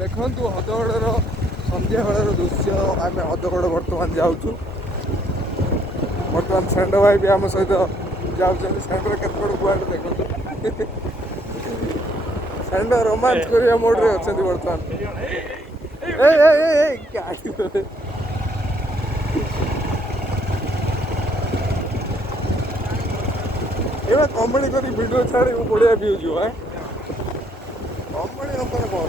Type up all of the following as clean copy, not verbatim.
ଦେଖନ୍ତୁ ହଦଗଡ଼ର ସନ୍ଧ୍ୟାବେଳର ଦୃଶ୍ୟ। ଆମେ ହଦଗଡ଼ ବର୍ତ୍ତମାନ ଯାଉଛୁ। ବର୍ତ୍ତମାନ ଷେଣ୍ଢ ଭାଇ ବି ଆମ ସହିତ ଯାଉଛନ୍ତି। ଷେଣ୍ଢର କେତେ ବଡ଼ ଗୁଆଟେ ଦେଖନ୍ତୁ। ଷେଣ୍ଢ ରୋମାଞ୍ଚ କରିବା ମୋଡ଼ରେ ଅଛନ୍ତି ବର୍ତ୍ତମାନ। ଏବେ କମେଡ଼ି କରି ଭିଡ଼ିଓ ଛାଡ଼ିବୁ ବଢ଼ିଆ ଭିଉ ଯିବ। କମେଡ଼ି ନକଲେ କ'ଣ?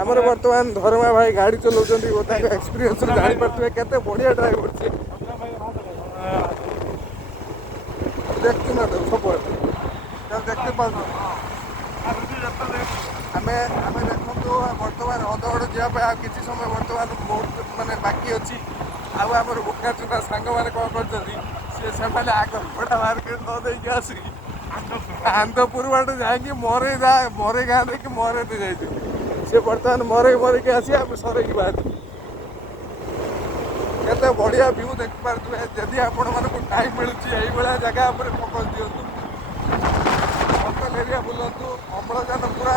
ଆମର ବର୍ତ୍ତମାନ ଧର୍ମା ଭାଇ ଗାଡ଼ି ଚଲାଉଛନ୍ତି। ତାଙ୍କ ଏକ୍ସପିରିଏନ୍ସରୁ ଜାଣିପାରୁଥିବେ କେତେ ବଢ଼ିଆ ଡ୍ରାଇଭର ସିଏ। ଦେଖୁ ନା ତାକୁ ସବୁବେଳେ ତାକୁ ଦେଖତେ ପାଉଛୁ। ଆମେ ଦେଖନ୍ତୁ ବର୍ତ୍ତମାନ ହଦଗଡ଼ ଯିବା ପାଇଁ ଆଉ କିଛି ସମୟ ବର୍ତ୍ତମାନ ବହୁତ ମାନେ ବାକି ଅଛି। ଆଉ ଆମର ବୋକା ଚୁନା ସାଙ୍ଗମାନେ କ'ଣ କରିଛନ୍ତି, ସେମାନେ ଆଗ ଭଡ଼ା ମାର୍କେଟ ନ ଦେଇକି ଆସିକି ଆନ୍ଦପୁର ବାଟେ ଯାଇକି ମରେଇ ଗାଁ ଦେଇକି ମରେଇତେ ଯାଇଛୁ। ସେ ବର୍ତ୍ତମାନ ମରେଇକି ଆସି ଆମେ ସରେଇକି ବାହାରିଛୁ। କେତେ ବଢ଼ିଆ ଭିଉ ଦେଖିପାରୁଥିବେ। ଯଦି ଆପଣମାନଙ୍କୁ ଟାଇମ୍ ମିଳୁଛି ଏଇଭଳିଆ ଜାଗା ଉପରେ ଫୋକସ୍ ଦିଅନ୍ତୁ। ଜଙ୍ଗଲ ଏରିଆ ବୁଲନ୍ତୁ। ଅମ୍ଳଜାନ ପୁରା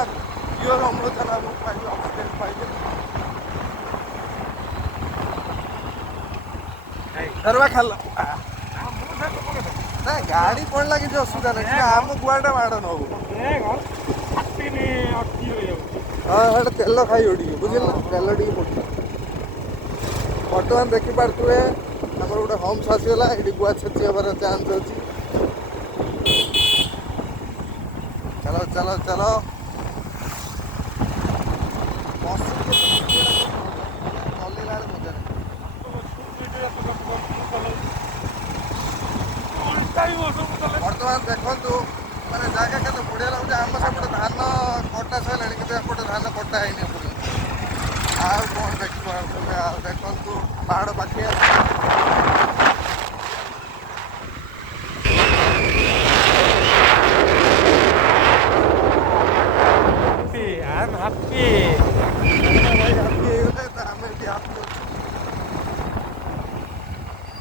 ପିଓର ଅମ୍ଳଜାନ ଆମକୁ ପାଇବେ, ଅକ୍ସିଜେନ୍ ପାଇବେ। ଧରବା ଖାଲ ନାଇଁ ଗାଡ଼ି ପଡ଼ିଲା କିଛି ଅସୁବିଧା ନାହିଁ, କିନ୍ତୁ ଆମ ଗୁଆଟା ମାଡ଼ ନ ହବ। ହଁ ସେଟା ତେଲ ଖାଇବ ଟିକେ, ବୁଝିଲ ନା, ତେଲ ଟିକେ ପଡ଼ିବ। ବର୍ତ୍ତମାନ ଦେଖିପାରୁଥିବେ ଆମର ଗୋଟେ ହମ୍ସ ଆସିଗଲା। ଏଠି ଗୁଆ ଛେଚି ହେବାର ଚାନ୍ସ ଅଛି। ଚାଲ ଚାଲ ଚାଲ। ଚଲେଇଲା ବେଳେ ମଜା ନାହିଁ। ବର୍ତ୍ତମାନ ଦେଖନ୍ତୁ ମାନେ ଜାଗା କେତେ ବଢ଼ିଆ ଲାଗୁଛି। ଆମ ସେପଟେ ଧାନ କଟା ସରିଲାଣି, କିନ୍ତୁ ଏପଟେ ଧାନ କଟା ହେଇନି ଏପର୍ଯ୍ୟନ୍ତ। ଆଉ କ'ଣ ଦେଖିପାରୁଥିବେ? ଆଉ ଦେଖନ୍ତୁ ପାହାଡ଼ ପାଖି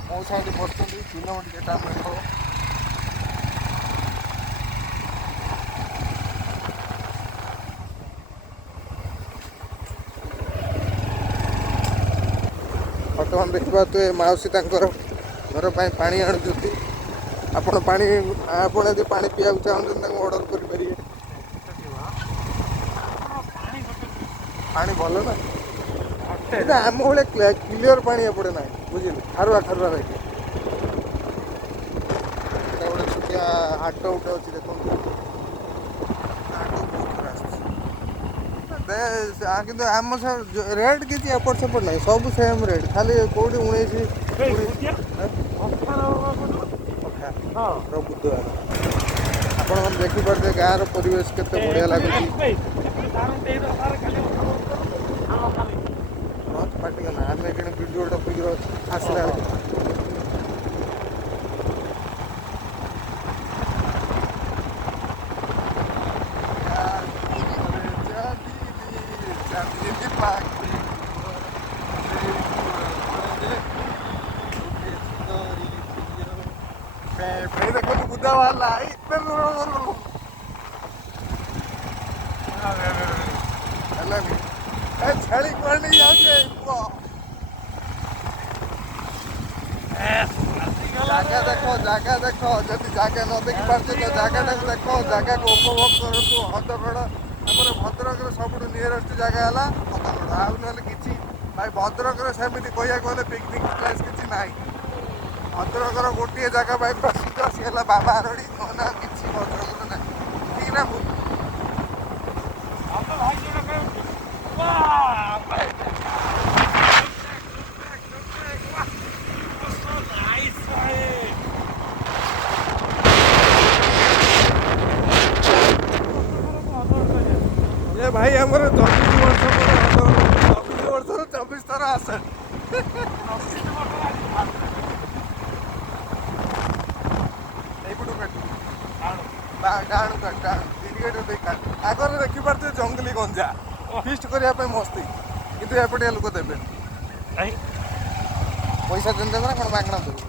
ମୋ ସାଇଡ଼ ବସୁଛନ୍ତି। ଦିନ ଟିକେ ଟାଇମ୍ ହେବ। ବର୍ତ୍ତମାନ ଦେଖିପାରୁଥିବେ ମାଉସୀ ତାଙ୍କର ଘର ପାଇଁ ପାଣି ଆଣୁଛନ୍ତି। ଆପଣ ଯଦି ପାଣି ପିଇବାକୁ ଚାହୁଁଛନ୍ତି ତାଙ୍କୁ ଅର୍ଡ଼ର କରିପାରିବେ। ପାଣି ଭଲ ନା, କିନ୍ତୁ ଆମ ଭଳିଆ କ୍ଲିଅର ପାଣି ଏପଟେ ନାହିଁ, ବୁଝିଲେ। ଖାରୁଆ ରହିଛି। ଗୋଟେ ଛୋଟିଆ ହାଟ ଗୋଟେ ଅଛି ଦେଖନ୍ତୁ। କିନ୍ତୁ ଆମ ରେଟ୍ କିଛି ଏପଟ ସେପଟ ନାହିଁ, ସବୁ ସେମ୍ ରେଟ୍। ଖାଲି କେଉଁଠି 19 ବୁଧବାର। ଆପଣ ଦେଖିପାରୁଥିବେ ଗାଁର ପରିବେଶ କେତେ ବଢ଼ିଆ ଲାଗୁଛି। ପାଟିକନା ଆମେ ଏଠି ଭିଡ଼ିଓ ଟପିକ୍ର ଆସିଲା ବେଳେ ଦେଖନ୍ତୁ ବୁଧା ବାହାରିଲା। ହେଲାନି ଛେଳି କୁଆଡ଼େ ନେଇ ଯାଉଛି ପୁଅ। ଜାଗା ଦେଖ। ଯଦି ଜାଗା ନ ଦେଖି ପାରୁଛ ତ ଜାଗାଟାକୁ ଦେଖ, ଜାଗାକୁ ଉପଭୋଗ କରନ୍ତୁ। ହଦଗଡ଼ ଆମର ଭଦ୍ରକର ସବୁଠୁ ନିୟରେଷ୍ଟ ଜାଗା ହେଲା ହଦଗଡ଼। ଆଉ ନହେଲେ କିଛି ଭାଇ ଭଦ୍ରକରେ ସେମିତି କହିବାକୁ ଗଲେ ପିକନିକ୍ ପ୍ଲେସ୍ କିଛି ନାହିଁ। ଭଦ୍ରକର ଗୋଟିଏ ଜାଗା ପାଇଁ ପ୍ରସିଦ୍ଧ, ସିଏ ହେଲା ବାବା ଆରଡ଼ି। ନହେଲେ ଆଉ କିଛି ଭଦ୍ରକରେ ନାହିଁ। ଠିକ୍ ନା ଭୁଲ? ଭାଇ ଆମର 24 ବର୍ଷ ପରେ 24 ବର୍ଷରୁ 24 ଥର ଆସେ। ଆଗରେ ଦେଖିପାରୁଥିବେ ଜଙ୍ଗଲି ଗଞ୍ଜା ଫିଷ୍ଟ କରିବା ପାଇଁ ମସ୍ତି, କିନ୍ତୁ ଏପଟିଆ ଲୋକ ଦେବେନି। ପଇସା ଦେବେ ନା କ'ଣ ମାଗଣା ଦେବେ?